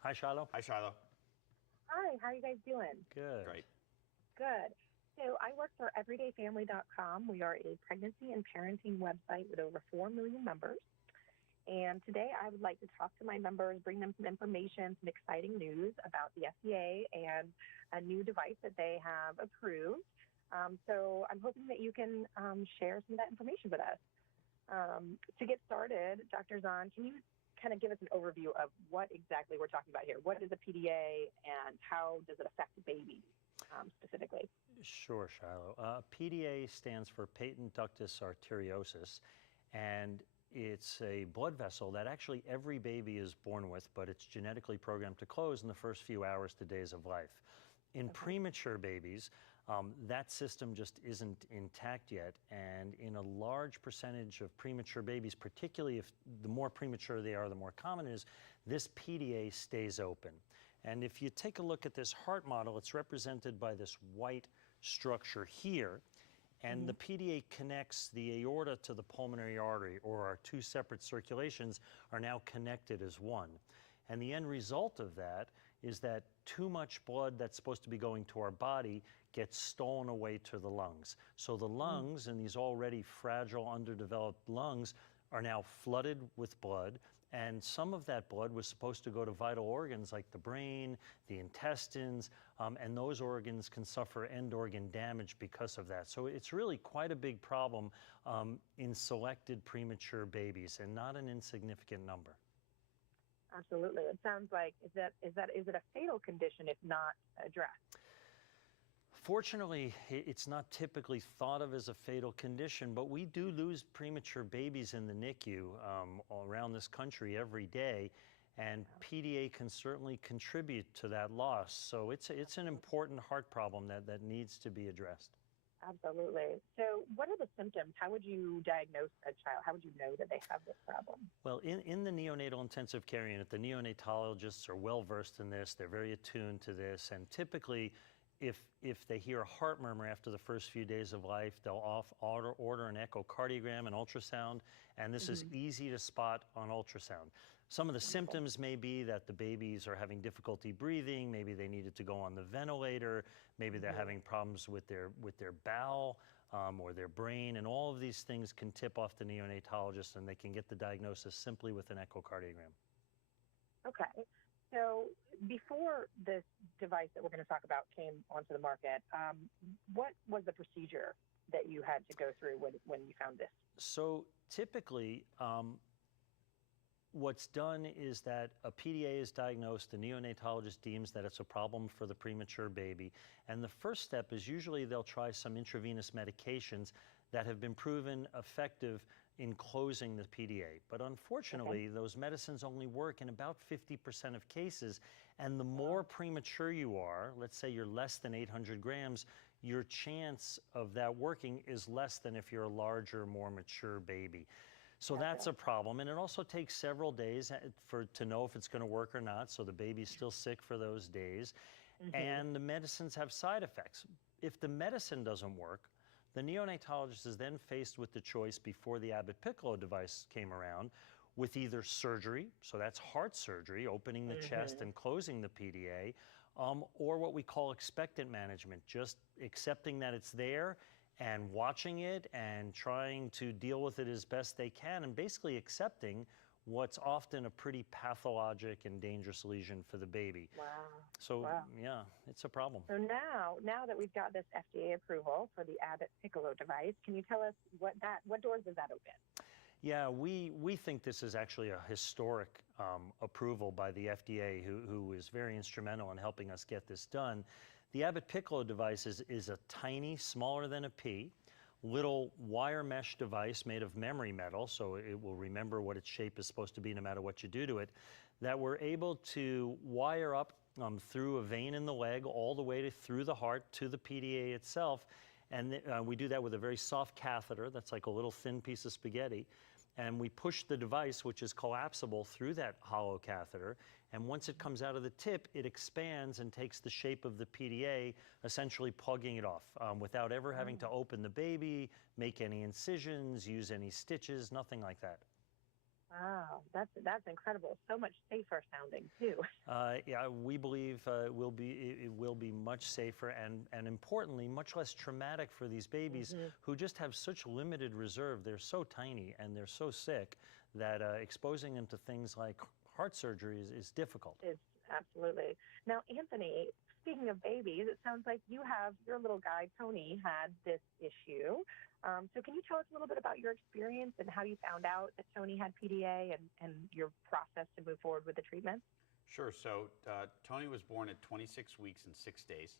Hi, Shiloh. Hi, Shiloh. Hi, how are you guys doing? Good. Great. Good. So I work for everydayfamily.com. We are a pregnancy and parenting website with over 4 million members. And today I would like to talk to my members, bring them some information, some exciting news about the FDA and a new device that they have approved. So I'm hoping that you can share some of that information with us. To get started, Dr. Zahn, can you kind of give us an overview of what exactly we're talking about here? What is a PDA and how does it affect babies specifically? Sure, Shiloh. PDA stands for patent ductus arteriosus, and it's a blood vessel that actually every baby is born with, but it's genetically programmed to close in the first few hours to days of life. In premature babies, that system just isn't intact yet, and in a large percentage of premature babies, particularly if the more premature they are, the more common it is, this PDA stays open. And if you take a look at this heart model, it's represented by this white structure here, and the PDA connects the aorta to the pulmonary artery, or our two separate circulations are now connected as one. And the end result of that is that too much blood that's supposed to be going to our body gets stolen away to the lungs. So the lungs, and these already fragile, underdeveloped lungs, are now flooded with blood, and some of that blood was supposed to go to vital organs like the brain, the intestines, and those organs can suffer end organ damage because of that. So it's really quite a big problem in selected premature babies, and not an insignificant number. Absolutely. It sounds like, is it a fatal condition if not addressed? Fortunately, it's not typically thought of as a fatal condition, but we do lose premature babies in the NICU around this country every day, and PDA can certainly contribute to that loss. So it's an important heart problem that needs to be addressed. Absolutely. So what are the symptoms? How would you diagnose a child? How would you know that they have this problem? Well, in the neonatal intensive care unit, the neonatologists are well versed in this. They're very attuned to this, and typically if they hear a heart murmur after the first few days of life, they'll order an echocardiogram, an ultrasound, and this is easy to spot on ultrasound. Some of the symptoms may be that the babies are having difficulty breathing, maybe they needed to go on the ventilator, maybe they're having problems with their bowel or their brain, and all of these things can tip off the neonatologist, and they can get the diagnosis simply with an echocardiogram. Okay. So before this device that we're going to talk about came onto the market, what was the procedure that you had to go through when you found this? So typically, what's done is that a PDA is diagnosed, the neonatologist deems that it's a problem for the premature baby, and the first step is usually they'll try some intravenous medications that have been proven effective in closing the PDA. But unfortunately, those medicines only work in about 50% of cases, and the more premature you are, let's say you're less than 800 grams, your chance of that working is less than if you're a larger, more mature baby. So that's a problem, and it also takes several days to know if it's going to work or not, so the baby's still sick for those days. And the medicines have side effects. If the medicine doesn't work, the neonatologist is then faced with the choice before the Abbott Piccolo device came around with either surgery, so that's heart surgery, opening the chest and closing the PDA, or what we call expectant management, just accepting that it's there and watching it and trying to deal with it as best they can, and basically accepting what's often a pretty pathologic and dangerous lesion for the baby. Wow. So, yeah, it's a problem. So now that we've got this FDA approval for the Abbott Piccolo device, can you tell us what doors does that open? Yeah, we think this is actually a historic approval by the FDA, who is very instrumental in helping us get this done. The Abbott Piccolo device is a tiny, smaller than a pea, little wire mesh device made of memory metal, so it will remember what its shape is supposed to be no matter what you do to it, that we're able to wire up through a vein in the leg all the way through the heart to the PDA itself. And we do that with a very soft catheter that's like a little thin piece of spaghetti. And we push the device, which is collapsible, through that hollow catheter. And once it comes out of the tip, it expands and takes the shape of the PDA, essentially plugging it off without ever having to open the baby, make any incisions, use any stitches, nothing like that. Wow, that's incredible. So much safer sounding too. Yeah, we believe it will be much safer and importantly, much less traumatic for these babies Hmm. who just have such limited reserve. They're so tiny and they're so sick that exposing them to things like heart surgery is difficult. It's absolutely. Now, Anthony, speaking of babies, it sounds like you have your little guy, Tony, had this issue. So, can you tell us a little bit about your experience and how you found out that Tony had PDA and your process to move forward with the treatment? Sure. So Tony was born at 26 weeks and 6 days,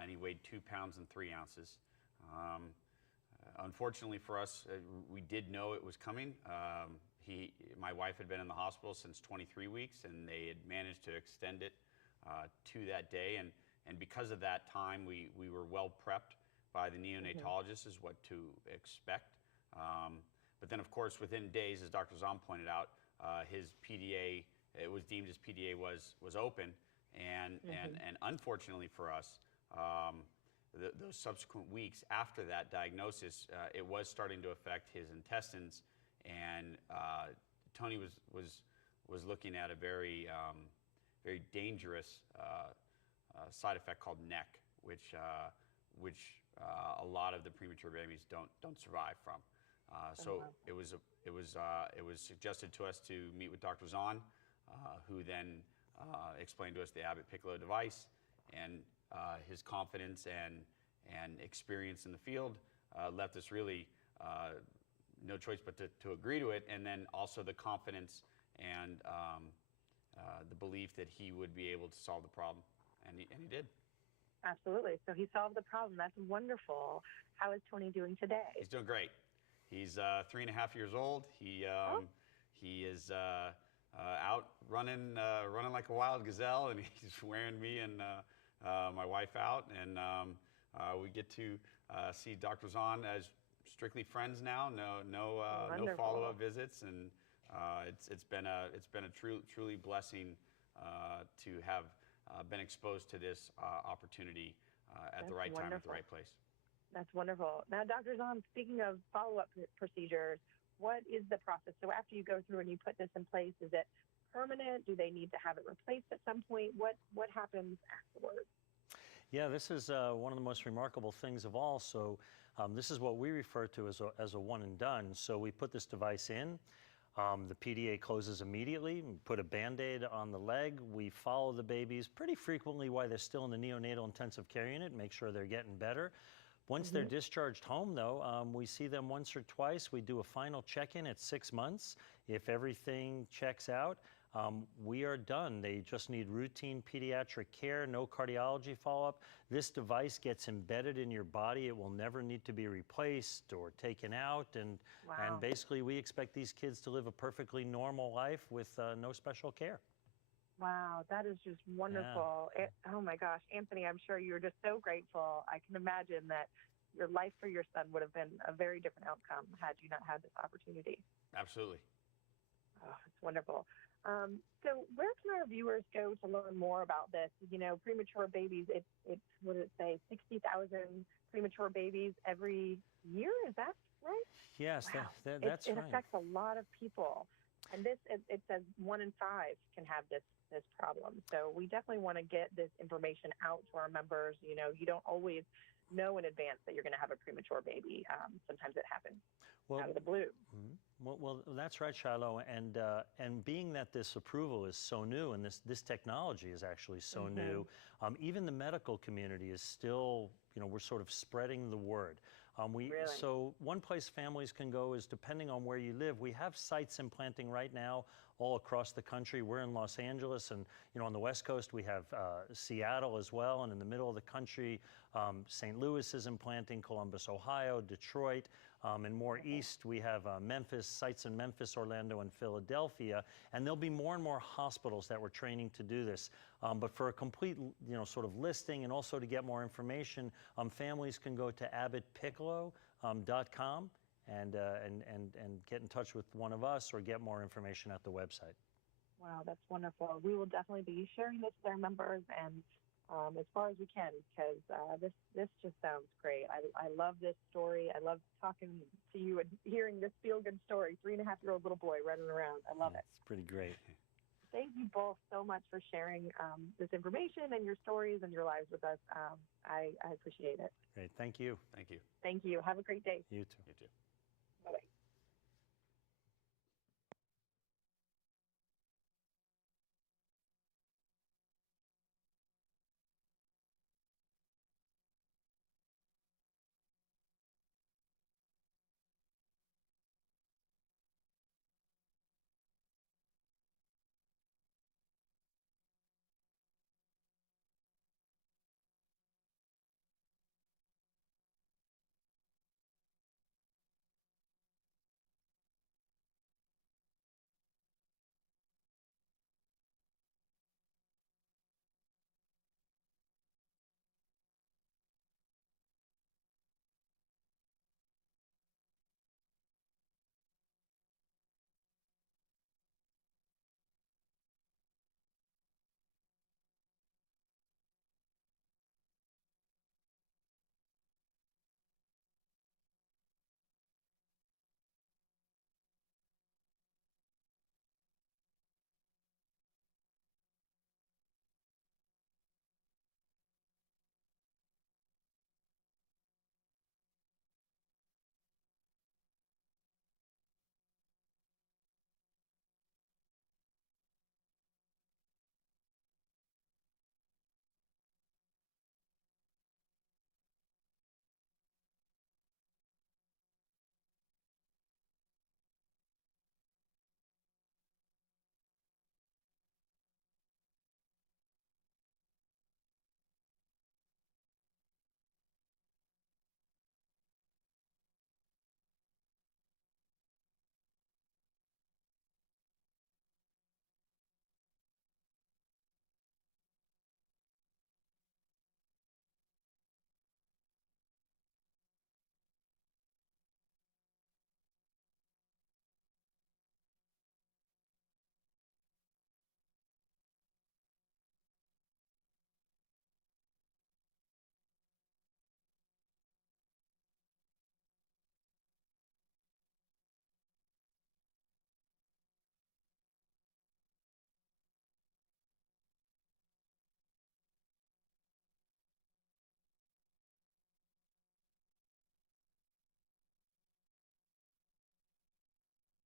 and he weighed 2 pounds and 3 ounces. Um, Unfortunately for us, we did know it was coming. My wife had been in the hospital since 23 weeks, and they had managed to extend it to that day. And because of that time, we were well prepped by the neonatologist as what to expect. But then, of course, within days, as Dr. Zahn pointed out, his PDA, it was deemed his PDA was open. And unfortunately for us, those subsequent weeks after that diagnosis, it was starting to affect his intestines, and Tony was looking at a very very dangerous side effect called neck, which a lot of the premature babies don't survive from. So it was suggested to us to meet with Dr. Zahn, who then explained to us the Abbott Piccolo device, and his confidence and experience in the field left us really no choice but to agree to it, and then also the confidence and the belief that he would be able to solve the problem, and he did. Absolutely. So he solved the problem. That's wonderful. How is Tony doing today? He's doing great. He's 3.5 years old. He is out running like a wild gazelle, and he's wearing me and my wife out, and we get to see Dr. Zahn as strictly friends now. No follow-up visits, and it's been a truly blessing to have been exposed to this opportunity at the right time, at the right place. That's wonderful. Now, Dr. Zahn, speaking of follow-up procedures, what is the process? So after you go through and you put this in place, is it permanent? Do they need to have it replaced at some point? What happens afterwards? Yeah, this is one of the most remarkable things of all. So this is what we refer to as a one and done. So we put this device in. The PDA closes immediately. We put a Band-Aid on the leg. We follow the babies pretty frequently while they're still in the neonatal intensive care unit, make sure they're getting better. Once they're discharged home, though, we see them once or twice. We do a final check-in at 6 months. If everything checks out, we are done. They just need routine pediatric care, no cardiology follow-up. This device gets embedded in your body. It will never need to be replaced or taken out. And basically, we expect these kids to live a perfectly normal life with no special care. Wow, that is just wonderful. Yeah. Oh my gosh, Anthony, I'm sure you're just so grateful. I can imagine that your life for your son would have been a very different outcome had you not had this opportunity. Absolutely. Oh, it's wonderful. So where can our viewers go to learn more about this? You know, premature babies, it's what did it say, 60,000 premature babies every year? Is that right? Yes, wow. that's it right. affects a lot of people. And this, it says 1 in 5 can have this problem. So we definitely want to get this information out to our members. You know, you don't always know in advance that you're going to have a premature baby. Sometimes it happens out of the blue. Well, that's right, Shiloh. And being that this approval is so new and this technology is actually so new, even the medical community is still, we're sort of spreading the word. Really? So one place families can go is, depending on where you live, we have sites implanting right now all across the country. We're in Los Angeles, and on the West Coast we have Seattle as well, and in the middle of the country, St. Louis is implanting, Columbus, Ohio, Detroit, and more east we have Memphis, sites in Memphis, Orlando, and Philadelphia, and there'll be more and more hospitals that we're training to do this. But for a complete, sort of listing and also to get more information, families can go to abbottpiccolo.com and get in touch with one of us or get more information at the website. Wow, that's wonderful. We will definitely be sharing this with our members, and as far as we can, because this just sounds great. I love this story. I love talking to you and hearing this feel-good story. 3.5-year-old little boy running around. I love it. It's pretty great. Thank you both so much for sharing this information and your stories and your lives with us. I appreciate it. Great. Thank you. Thank you. Thank you. Have a great day. You too. You too. Bye-bye.